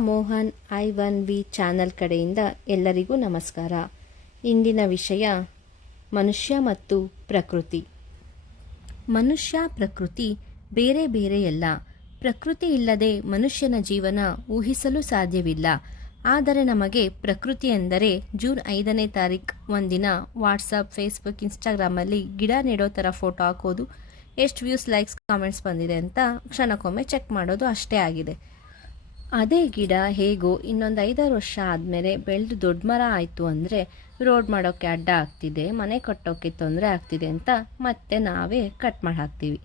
Mohan I one V channel ಕಡೆಯಿಂದ ಎಲ್ಲರಿಗೂ ನಮಸ್ಕಾರ. ಇಂದಿನ ವಿಷಯ, ಮನುಷ್ಯ ಮತ್ತು ಪ್ರಕೃತಿ. ಮನುಷ್ಯ, ಪ್ರಕೃತಿ ಬೇರೆ ಬೇರೆಯಲ್ಲ ಪ್ರಕೃತಿ ಇಲ್ಲದೆ ಮನುಷ್ಯನ ಜೀವನ ಊಹಿಸಲು ಸಾಧ್ಯವಿಲ್ಲ. ಆದರೆ ನಮಗೆ ಪ್ರಕೃತಿ ಎಂದರೆ ಜೂನ್ ಐದನೇ ತಾರೀಕು ಒಂದಿನ ವಾಟ್ಸಪ್ ಫೇಸ್ಬುಕ್ ಇನ್ಸ್ಟಾಗ್ರಾಮಲ್ಲಿ ಗಿಡ ನೆಡೋ ಥರ ಫೋಟೋ ಹಾಕೋದು. ಎಷ್ಟು ವ್ಯೂಸ್, ಲೈಕ್ಸ್, ಕಾಮೆಂಟ್ಸ್ ಬಂದಿದೆ ಅಂತ ಕ್ಷಣಕ್ಕೊಮ್ಮೆ ಚೆಕ್ ಮಾಡೋದು ಅಷ್ಟೇ ಆಗಿದೆ. ಅದೇ ಗಿಡ ಹೇಗೋ ಇನ್ನೊಂದು ಐದಾರು ವರ್ಷ ಆದಮೇಲೆ ಬೆಳೆದು ದೊಡ್ಡ ಮರ ಆಯಿತು ಅಂದರೆ ರೋಡ್ ಮಾಡೋಕ್ಕೆ ಅಡ್ಡ ಆಗ್ತಿದೆ, ಮನೆ ಕಟ್ಟೋಕ್ಕೆ ತೊಂದರೆ ಆಗ್ತಿದೆ ಅಂತ ಮತ್ತೆ ನಾವೇ ಕಟ್ ಮಾಡಿ ಹಾಕ್ತೀವಿ.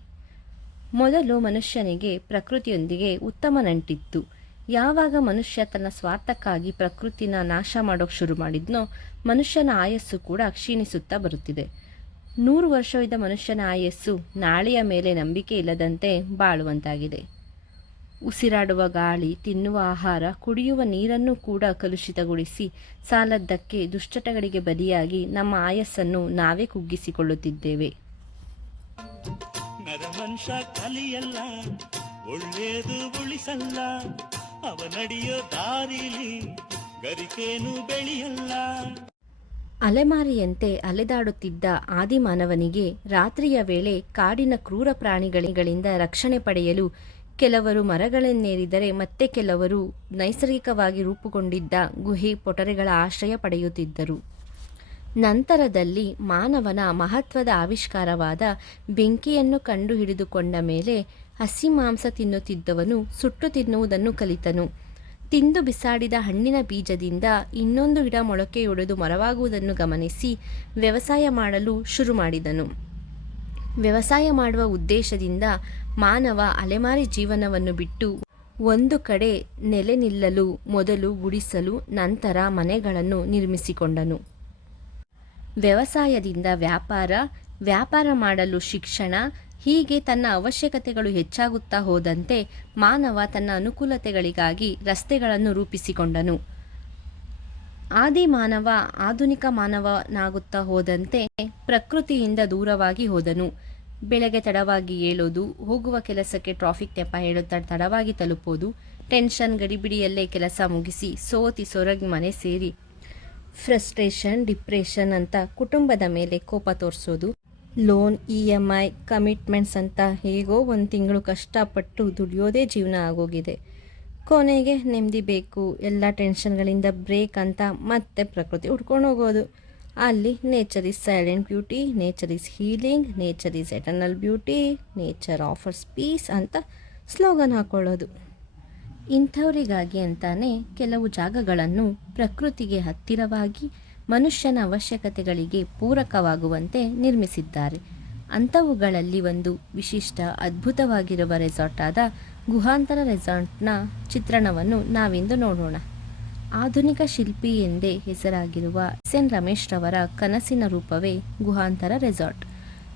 ಮೊದಲು ಮನುಷ್ಯನಿಗೆ ಪ್ರಕೃತಿಯೊಂದಿಗೆ ಉತ್ತಮ ನಂಟಿತ್ತು. ಯಾವಾಗ ಮನುಷ್ಯ ತನ್ನ ಸ್ವಾರ್ಥಕ್ಕಾಗಿ ಪ್ರಕೃತಿನ ನಾಶ ಮಾಡೋಕ್ಕೆ ಶುರು ಮಾಡಿದ್ನೋ ಮನುಷ್ಯನ ಆಯಸ್ಸು ಕೂಡ ಕ್ಷೀಣಿಸುತ್ತಾ ಬರುತ್ತಿದೆ. ನೂರು ವರ್ಷವಿದ್ದ ಮನುಷ್ಯನ ಆಯಸ್ಸು ನಾಳೆಯ ಮೇಲೆ ನಂಬಿಕೆ ಇಲ್ಲದಂತೆ ಬಾಳುವಂತಾಗಿದೆ. ಉಸಿರಾಡುವ ಗಾಳಿ ತಿನ್ನುವ ಆಹಾರ ಕುಡಿಯುವ ನೀರನ್ನು ಕೂಡ ಕಲುಷಿತಗೊಳಿಸಿ ಸಾಲದ್ದಕ್ಕೆ ದುಶ್ಚಟಗಳಿಗೆ ಬಲಿಯಾಗಿ ನಮ್ಮ ಆಯಸ್ಸನ್ನು ನಾವೇ ಕುಗ್ಗಿಸಿಕೊಳ್ಳುತ್ತಿದ್ದೇವೆ. ನರಮನುಷ್ಯ ಕಲಿಯಲ್ಲ ಒಳ್ಳೆಯದು ಉಳಿಸಲ್ಲ ಅವನಡಿಯೋ ದಾರಿಲಿ ಗರಿಕೇನು ಬೆಳೆಯಲ್ಲ. ಅಲೆಮಾರಿಯಂತೆ ಅಲೆದಾಡುತ್ತಿದ್ದ ಆದಿಮಾನವನಿಗೆ ರಾತ್ರಿಯ ವೇಳೆ ಕಾಡಿನ ಕ್ರೂರ ಪ್ರಾಣಿಗಳಿಂದ ರಕ್ಷಣೆ ಪಡೆಯಲು ಕೆಲವರು ಮರಗಳನ್ನೇರಿದರೆ ಮತ್ತೆ ಕೆಲವರು ನೈಸರ್ಗಿಕವಾಗಿ ರೂಪುಗೊಂಡಿದ್ದ ಗುಹೆ ಪೊಟರೆಗಳ ಆಶ್ರಯ ಪಡೆಯುತ್ತಿದ್ದರು. ನಂತರದಲ್ಲಿ ಮಾನವನ ಮಹತ್ವದ ಆವಿಷ್ಕಾರವಾದ ಬೆಂಕಿಯನ್ನು ಕಂಡುಹಿಡಿದುಕೊಂಡ ಮೇಲೆ ಹಸಿ ಮಾಂಸ ತಿನ್ನುತ್ತಿದ್ದವನು ಸುಟ್ಟು ತಿನ್ನುವುದನ್ನು ಕಲಿತನು. ತಿಂದು ಬಿಸಾಡಿದ ಹಣ್ಣಿನ ಬೀಜದಿಂದ ಇನ್ನೊಂದು ಗಿಡ ಮೊಳಕೆಯೊಡೆದು ಮರವಾಗುವುದನ್ನು ಗಮನಿಸಿ ವ್ಯವಸಾಯ ಮಾಡಲು ಶುರು ಮಾಡಿದನು. ವ್ಯವಸಾಯ ಮಾಡುವ ಉದ್ದೇಶದಿಂದ ಮಾನವ ಅಲೆಮಾರಿ ಜೀವನವನ್ನು ಬಿಟ್ಟು ಒಂದು ಕಡೆ ನೆಲೆ ನಿಲ್ಲಲು, ಮೊದಲು ಗುಡಿಸಲು ನಂತರ ಮನೆಗಳನ್ನು ನಿರ್ಮಿಸಿಕೊಂಡನು. ವ್ಯವಸಾಯದಿಂದ ವ್ಯಾಪಾರ ವ್ಯಾಪಾರ ಮಾಡಲು ಶಿಕ್ಷಣ, ಹೀಗೆ ತನ್ನ ಅವಶ್ಯಕತೆಗಳು ಹೆಚ್ಚಾಗುತ್ತಾ ಹೋದಂತೆ ಮಾನವ ತನ್ನ ಅನುಕೂಲತೆಗಳಿಗಾಗಿ ರಸ್ತೆಗಳನ್ನು ರೂಪಿಸಿಕೊಂಡನು. ಆದಿ ಮಾನವ ಆಧುನಿಕ ಮಾನವನಾಗುತ್ತಾ ಹೋದಂತೆ ಪ್ರಕೃತಿಯಿಂದ ದೂರವಾಗಿ ಹೋದನು. ಬೆಳಗ್ಗೆ ತಡವಾಗಿ ಏಳೋದು, ಹೋಗುವ ಕೆಲಸಕ್ಕೆ ಟ್ರಾಫಿಕ್ ನೆಪ ಹೇಳುತ್ತಾ ತಡವಾಗಿ ತಲುಪೋದು ಟೆನ್ಷನ್ ಗಡಿಬಿಡಿಯಲ್ಲೇ ಕೆಲಸ ಮುಗಿಸಿ ಸೋತಿ ಸೊರಗಿ ಮನೆ ಸೇರಿ. ಫ್ರಸ್ಟ್ರೇಷನ್ ಡಿಪ್ರೆಷನ್ ಅಂತ ಕುಟುಂಬದ ಮೇಲೆ ಕೋಪ ತೋರಿಸೋದು. Loan E M I commitments ಅಂತ ಹೇಗೋ ಒಂದು ತಿಂಗಳು ಕಷ್ಟಪಟ್ಟು ದುಡಿಯೋದೇ ಜೀವನ ಆಗೋಗಿದೆ. ಕೊನೆಗೆ ನೆಮ್ಮದಿ ಬೇಕು, ಎಲ್ಲ ಟೆನ್ಷನ್ಗಳಿಂದ ಬ್ರೇಕ್ ಅಂತ ಮತ್ತೆ ಪ್ರಕೃತಿ ಹುಡ್ಕೊಂಡು ಹೋಗೋದು. ಅಲ್ಲಿ nature is silent beauty nature is healing nature is eternal beauty nature offers peace ಅಂತ ಸ್ಲೋಗನ್ ಹಾಕೊಳ್ಳೋದು. ಇಂಥವರಿಗಾಗಿ ಅಂತಾನೆ ಕೆಲವು ಜಾಗಗಳನ್ನು ಪ್ರಕೃತಿಗೆ ಹತ್ತಿರವಾಗಿ ಮನುಷ್ಯನ ಅವಶ್ಯಕತೆಗಳಿಗೆ ಪೂರಕವಾಗುವಂತೆ ನಿರ್ಮಿಸಿದ್ದಾರೆ. ಅಂಥವುಗಳಲ್ಲಿ ಒಂದು ವಿಶಿಷ್ಟ ಅದ್ಭುತವಾಗಿರುವ ರೆಸಾರ್ಟ್ ಆದ ಗುಹಾಂತರ ರೆಸಾರ್ಟ್ನ ಚಿತ್ರಣವನ್ನು ನಾವಿಂದು ನೋಡೋಣ. ಆಧುನಿಕ ಶಿಲ್ಪಿ ಎಂದೇ ಹೆಸರಾಗಿರುವ ಎನ್ ರಮೇಶ್ ರವರ ಕನಸಿನ ರೂಪವೇ ಗುಹಾಂತರ ರೆಸಾರ್ಟ್.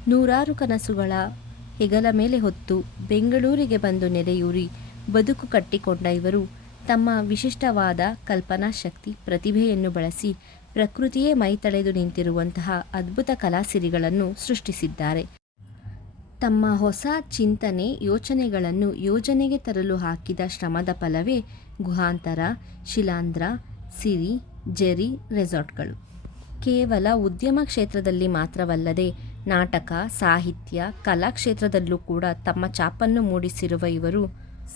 ನೂರಾರು ಕನಸುಗಳ ಹೆಗಲ ಮೇಲೆ ಹೊತ್ತು ಬೆಂಗಳೂರಿಗೆ ಬಂದು ನೆಲೆಯೂರಿ ಬದುಕು ಕಟ್ಟಿಕೊಂಡ ಇವರು ತಮ್ಮ ವಿಶಿಷ್ಟವಾದ ಕಲ್ಪನಾ ಶಕ್ತಿ ಪ್ರತಿಭೆಯನ್ನು ಬಳಸಿ ಪ್ರಕೃತಿಯೇ ಮೈತಳೆದು ನಿಂತಿರುವಂತಹ ಅದ್ಭುತ ಕಲಾಸಿರಿಗಳನ್ನು ಸೃಷ್ಟಿಸಿದ್ದಾರೆ. ತಮ್ಮ ಹೊಸ ಚಿಂತನೆ ಯೋಚನೆಗಳನ್ನು ಯೋಜನೆಗೆ ತರಲು ಹಾಕಿದ ಶ್ರಮದ ಫಲವೇ ಗುಹಾಂತರ, ಶಿಲಾಂಧ್ರ, ಸಿರಿ, ಜೆರಿ ರೆಸಾರ್ಟ್ಗಳು. ಕೇವಲ ಉದ್ಯಮ ಕ್ಷೇತ್ರದಲ್ಲಿ ಮಾತ್ರವಲ್ಲದೆ ನಾಟಕ, ಸಾಹಿತ್ಯ, ಕಲಾ ಕ್ಷೇತ್ರದಲ್ಲೂ ಕೂಡ ತಮ್ಮ ಛಾಪನ್ನು ಮೂಡಿಸಿರುವ ಇವರು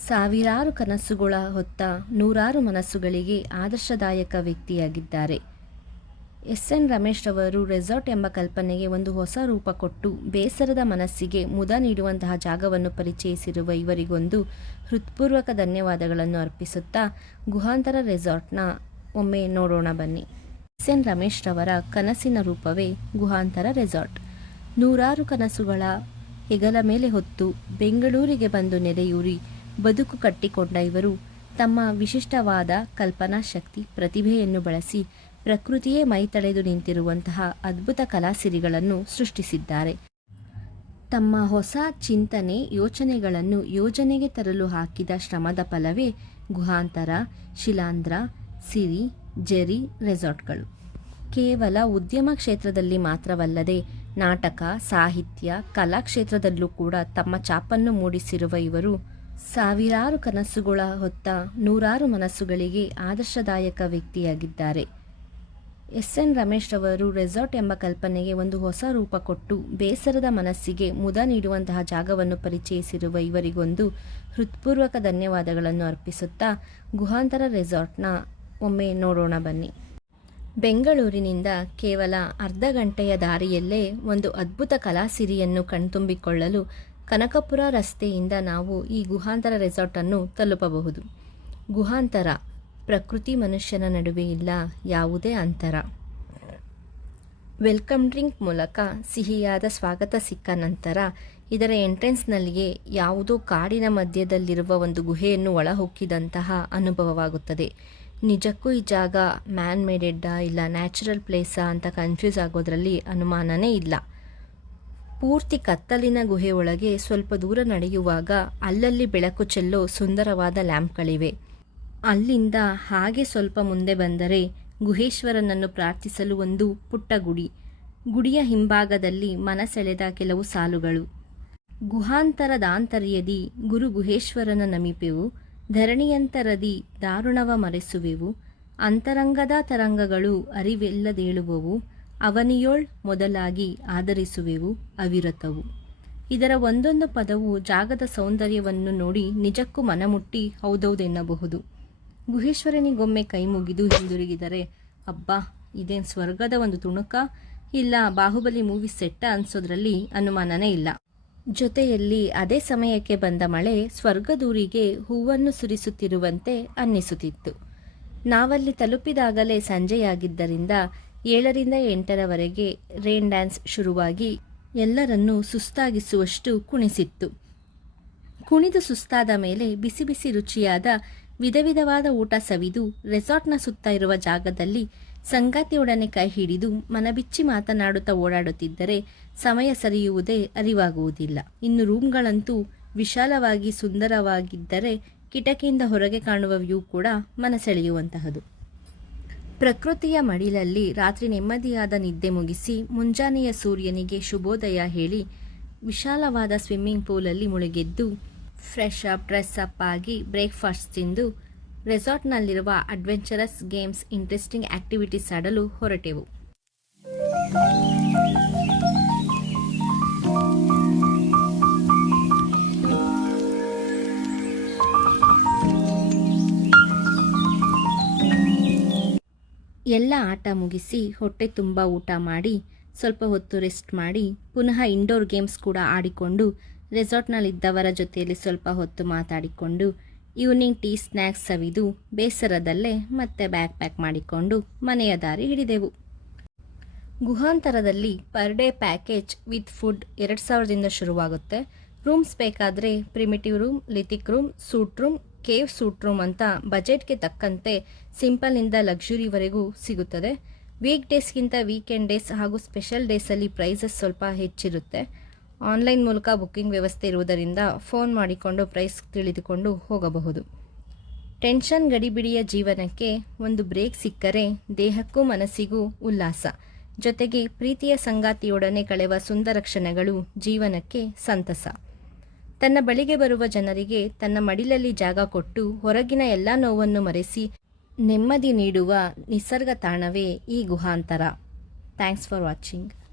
ಸಾವಿರಾರು ಕನಸುಗಳ ಹೊತ್ತ ನೂರಾರು ಮನಸ್ಸುಗಳಿಗೆ ಆದರ್ಶದಾಯಕ ವ್ಯಕ್ತಿಯಾಗಿದ್ದಾರೆ. ಎಸ್ ಎನ್ ರಮೇಶ್ ರವರು ರೆಸಾರ್ಟ್ ಎಂಬ ಕಲ್ಪನೆಗೆ ಒಂದು ಹೊಸ ರೂಪ ಕೊಟ್ಟು ಬೇಸರದ ಮನಸ್ಸಿಗೆ ಮುದ ನೀಡುವಂತಹ ಜಾಗವನ್ನು ಪರಿಚಯಿಸಿರುವ ಇವರಿಗೊಂದು ಹೃತ್ಪೂರ್ವಕ ಧನ್ಯವಾದಗಳನ್ನು ಅರ್ಪಿಸುತ್ತಾ ಗುಹಾಂತರ ರೆಸಾರ್ಟ್ನ ಒಮ್ಮೆ ನೋಡೋಣ ಬನ್ನಿ. ಎಸ್ ಎನ್ ರಮೇಶ್ ರವರ ಕನಸಿನ ರೂಪವೇ ಗುಹಾಂತರ ರೆಸಾರ್ಟ್. ನೂರಾರು ಕನಸುಗಳ ಹೆಗಲ ಮೇಲೆ ಹೊತ್ತು ಬೆಂಗಳೂರಿಗೆ ಬಂದು ನೆಲೆಯೂರಿ ಬದುಕು ಕಟ್ಟಿಕೊಂಡ ಇವರು ತಮ್ಮ ವಿಶಿಷ್ಟವಾದ ಕಲ್ಪನಾ ಶಕ್ತಿ ಪ್ರತಿಭೆಯನ್ನು ಬಳಸಿ ಪ್ರಕೃತಿಯೇ ಮೈತಳೆದು ನಿಂತಿರುವಂತಹ ಅದ್ಭುತ ಕಲಾಸಿರಿಗಳನ್ನು ಸೃಷ್ಟಿಸಿದ್ದಾರೆ. ತಮ್ಮ ಹೊಸ ಚಿಂತನೆ, ಯೋಚನೆಗಳನ್ನು ಯೋಜನೆಗೆ ತರಲು ಹಾಕಿದ ಶ್ರಮದ ಫಲವೇ ಗುಹಾಂತರ, ಶಿಲಾಂಧ್ರ, ಸಿರಿ, ಜೆರಿ, ರೆಸಾರ್ಟ್ಗಳು. ಕೇವಲ ಉದ್ಯಮ ಕ್ಷೇತ್ರದಲ್ಲಿ ಮಾತ್ರವಲ್ಲದೆ ನಾಟಕ, ಸಾಹಿತ್ಯ ಕಲಾ ಕ್ಷೇತ್ರದಲ್ಲೂ ಕೂಡ ತಮ್ಮ ಛಾಪನ್ನು ಮೂಡಿಸಿರುವ ಇವರು ಸಾವಿರಾರು ಕನಸುಗಳ ಹೊತ್ತ ನೂರಾರು ಮನಸ್ಸುಗಳಿಗೆ ಆದರ್ಶದಾಯಕ ವ್ಯಕ್ತಿಯಾಗಿದ್ದಾರೆ. ಎಸ್ ಎನ್ ರಮೇಶ್ ರವರು ರೆಸಾರ್ಟ್ ಎಂಬ ಕಲ್ಪನೆಗೆ ಒಂದು ಹೊಸ ರೂಪ ಕೊಟ್ಟು ಬೇಸರದ ಮನಸ್ಸಿಗೆ ಮುದ ನೀಡುವಂತಹ ಜಾಗವನ್ನು ಪರಿಚಯಿಸಿರುವ ಇವರಿಗೊಂದು ಹೃತ್ಪೂರ್ವಕ ಧನ್ಯವಾದಗಳನ್ನು ಅರ್ಪಿಸುತ್ತಾ ಗುಹಾಂತರ ರೆಸಾರ್ಟ್ನ ಒಮ್ಮೆ ನೋಡೋಣ ಬನ್ನಿ. ಬೆಂಗಳೂರಿನಿಂದ ಕೇವಲ ಅರ್ಧ ಗಂಟೆಯ ದಾರಿಯಲ್ಲೇ ಒಂದು ಅದ್ಭುತ ಕಲಾಸಿರಿಯನ್ನು ಕಣ್ತುಂಬಿಕೊಳ್ಳಲು ಕನಕಪುರ ರಸ್ತೆಯಿಂದ ನಾವು ಈ ಗುಹಾಂತರ ರೆಸಾರ್ಟನ್ನು ತಲುಪಬಹುದು. ಗುಹಾಂತರ ಪ್ರಕೃತಿ ಮನುಷ್ಯನ ನಡುವೆ ಇಲ್ಲ ಯಾವುದೇ ಅಂತರ. ವೆಲ್ಕಮ್ ಡ್ರಿಂಕ್ ಮೂಲಕ ಸಿಹಿಯಾದ ಸ್ವಾಗತ ಸಿಕ್ಕ ನಂತರ ಇದರ ಎಂಟ್ರೆನ್ಸ್ನಲ್ಲಿಯೇ ಯಾವುದೋ ಕಾಡಿನ ಮಧ್ಯದಲ್ಲಿರುವ ಒಂದು ಗುಹೆಯನ್ನು ಒಳಹೊಕ್ಕಿದಂತಹ ಅನುಭವವಾಗುತ್ತದೆ. ನಿಜಕ್ಕೂ ಈ ಜಾಗ ಮ್ಯಾನ್ ಮೇಡೆಡ್ಡಾ ಇಲ್ಲ ನ್ಯಾಚುರಲ್ ಪ್ಲೇಸಾ ಅಂತ ಕನ್ಫ್ಯೂಸ್ ಆಗೋದ್ರಲ್ಲಿ ಅನುಮಾನನೇ ಇಲ್ಲ. ಪೂರ್ತಿ ಕತ್ತಲಿನ ಗುಹೆಯೊಳಗೆ ಸ್ವಲ್ಪ ದೂರ ನಡೆಯುವಾಗ ಅಲ್ಲಲ್ಲಿ ಬೆಳಕು ಚೆಲ್ಲೋ ಸುಂದರವಾದ ಲ್ಯಾಂಪ್ಗಳಿವೆ. ಅಲ್ಲಿಂದ ಹಾಗೆ ಸ್ವಲ್ಪ ಮುಂದೆ ಬಂದರೆ ಗುಹೇಶ್ವರನನ್ನು ಪ್ರಾರ್ಥಿಸಲು ಒಂದು ಪುಟ್ಟ ಗುಡಿ. ಗುಡಿಯ ಹಿಂಭಾಗದಲ್ಲಿ ಮನಸೆಳೆದ ಕೆಲವು ಸಾಲುಗಳು. ಗುಹಾಂತರದಾಂತರ್ಯದಿ ಗುರು ಗುಹೇಶ್ವರನ ನಮಿಪೆವು, ಧರಣಿಯಂತರದಿ ದಾರುಣವ ಮರೆಸುವೆವು, ಅಂತರಂಗದ ತರಂಗಗಳು ಅರಿವೆಲ್ಲದೇಳುವವು, ಅವನಿಯೋಳ್ ಮೊದಲಾಗಿ ಆದರಿಸುವೆವು ಅವಿರತವು. ಇದರ ಒಂದೊಂದು ಪದವು ಜಾಗದ ಸೌಂದರ್ಯವನ್ನು ನೋಡಿ ನಿಜಕ್ಕೂ ಮನಮುಟ್ಟಿ ಹೌದೌದೆನ್ನಬಹುದು. ಗುಹೇಶ್ವರನಿಗೊಮ್ಮೆ ಕೈ ಮುಗಿದು ಹಿಂದಿರುಗಿದರೆ, ಅಬ್ಬಾ, ಇದೇನು ಸ್ವರ್ಗದ ಒಂದು ತುಣುಕ? ಇಲ್ಲ, ಬಾಹುಬಲಿ ಮೂವಿ ಸೆಟ್ಟ ಅನ್ಸೋದ್ರಲ್ಲಿ ಅನುಮಾನನೇ ಇಲ್ಲ. ಜೊತೆಯಲ್ಲಿ ಅದೇ ಸಮಯಕ್ಕೆ ಬಂದ ಮಳೆ ಸ್ವರ್ಗದೂರಿಗೆ ಹೂವನ್ನು ಸುರಿಸುತ್ತಿರುವಂತೆ ಅನ್ನಿಸುತ್ತಿತ್ತು. ನಾವಲ್ಲಿ ತಲುಪಿದಾಗಲೇ ಸಂಜೆಯಾಗಿದ್ದರಿಂದ ಏಳರಿಂದ ಎಂಟರವರೆಗೆ ರೇನ್ ಡ್ಯಾನ್ಸ್ ಶುರುವಾಗಿ ಎಲ್ಲರನ್ನೂ ಸುಸ್ತಾಗಿಸುವಷ್ಟು ಕುಣಿಸಿತ್ತು. ಕುಣಿದು ಸುಸ್ತಾದ ಮೇಲೆ ಬಿಸಿ ಬಿಸಿ ರುಚಿಯಾದ ವಿಧ ವಿಧವಾದ ಊಟ ಸವಿದು ರೆಸಾರ್ಟ್ನ ಸುತ್ತ ಇರುವ ಜಾಗದಲ್ಲಿ ಸಂಗಾತಿಯೊಡನೆ ಕೈ ಹಿಡಿದು ಮನಬಿಚ್ಚಿ ಮಾತನಾಡುತ್ತಾ ಓಡಾಡುತ್ತಿದ್ದರೆ ಸಮಯ ಸರಿಯುವುದೇ ಅರಿವಾಗುವುದಿಲ್ಲ. ಇನ್ನು ರೂಮ್ಗಳಂತೂ ವಿಶಾಲವಾಗಿ ಸುಂದರವಾಗಿದ್ದರೆ ಕಿಟಕಿಯಿಂದ ಹೊರಗೆ ಕಾಣುವ ವ್ಯೂ ಕೂಡ ಮನಸೆಳೆಯುವಂತಹದು. ಪ್ರಕೃತಿಯ ಮಡಿಲಲ್ಲಿ ರಾತ್ರಿ ನೆಮ್ಮದಿಯಾದ ನಿದ್ದೆ ಮುಗಿಸಿ ಮುಂಜಾನೆಯ ಸೂರ್ಯನಿಗೆ ಶುಭೋದಯ ಹೇಳಿ ವಿಶಾಲವಾದ ಸ್ವಿಮ್ಮಿಂಗ್ ಪೂಲಲ್ಲಿ ಮುಳುಗೆದ್ದು ಫ್ರೆಶ್ ಅಪ್, ಡ್ರೆಸ್ ಅಪ್ ಆಗಿ ಬ್ರೇಕ್ಫಾಸ್ಟ್ ತಿಂದು ರೆಸಾರ್ಟ್ನಲ್ಲಿರುವ ಅಡ್ವೆಂಚರಸ್ ಗೇಮ್ಸ್ ಇಂಟ್ರೆಸ್ಟಿಂಗ್ ಆಕ್ಟಿವಿಟೀಸ್ ಆಡಲು ಹೊರಟೆವು. ಎಲ್ಲ ಆಟ ಮುಗಿಸಿ ಹೊಟ್ಟೆ ತುಂಬ ಊಟ ಮಾಡಿ ಸ್ವಲ್ಪ ಹೊತ್ತು ರೆಸ್ಟ್ ಮಾಡಿ ಪುನಃ ಇಂಡೋರ್ ಗೇಮ್ಸ್ ಕೂಡ ಆಡಿಕೊಂಡು ರೆಸಾರ್ಟ್ನಲ್ಲಿದ್ದವರ ಜೊತೆಯಲ್ಲಿ ಸ್ವಲ್ಪ ಹೊತ್ತು ಮಾತಾಡಿಕೊಂಡು ಈವ್ನಿಂಗ್ ಟೀ ಸ್ನ್ಯಾಕ್ಸ್ ಸವಿದು ಬೇಸರದಲ್ಲೇ ಮತ್ತೆ ಬ್ಯಾಗ್ ಪ್ಯಾಕ್ ಮಾಡಿಕೊಂಡು ಮನೆಯ ದಾರಿ ಹಿಡಿದೆವು. ಗುಹಾಂತರದಲ್ಲಿ per day package with food ಎರಡು ಸಾವಿರದಿಂದ ಶುರುವಾಗುತ್ತೆ. ರೂಮ್ಸ್ ಬೇಕಾದರೆ primitive room, lithic room, suite room, cave suite room ಅಂತ ಬಜೆಟ್ಗೆ ತಕ್ಕಂತೆ ಸಿಂಪಲ್ನಿಂದ ಲಕ್ಸುರಿವರೆಗೂ ಸಿಗುತ್ತದೆ. ವೀಕ್ ಡೇಸ್ಗಿಂತ ವೀಕೆಂಡ್ ಡೇಸ್ ಹಾಗೂ ಸ್ಪೆಷಲ್ ಡೇಸಲ್ಲಿ ಪ್ರೈಸಸ್ ಸ್ವಲ್ಪ ಹೆಚ್ಚಿರುತ್ತೆ. ಆನ್ಲೈನ್ ಮೂಲಕ ಬುಕ್ಕಿಂಗ್ ವ್ಯವಸ್ಥೆ ಇರುವುದರಿಂದ ಫೋನ್ ಮಾಡಿಕೊಂಡು ಪ್ರೈಸ್ ತಿಳಿದುಕೊಂಡು ಹೋಗಬಹುದು. ಟೆನ್ಷನ್ ಗಡಿಬಿಡಿಯ ಜೀವನಕ್ಕೆ ಒಂದು ಬ್ರೇಕ್ ಸಿಕ್ಕರೆ ದೇಹಕ್ಕೂ ಮನಸ್ಸಿಗೂ ಉಲ್ಲಾಸ. ಜೊತೆಗೆ ಪ್ರೀತಿಯ ಸಂಗಾತಿಯೊಡನೆ ಕಳೆವ ಸುಂದರ ಕ್ಷಣಗಳು ಜೀವನಕ್ಕೆ ಸಂತಸ. ತನ್ನ ಬಳಿಗೆ ಬರುವ ಜನರಿಗೆ ತನ್ನ ಮಡಿಲಲ್ಲಿ ಜಾಗ ಕೊಟ್ಟು ಹೊರಗಿನ ಎಲ್ಲ ನೋವನ್ನು ಮರೆಸಿ ನೆಮ್ಮದಿ ನೀಡುವ ನಿಸರ್ಗ ತಾಣವೇ ಈ ಗುಹಾಂತರ. Thanks for watching.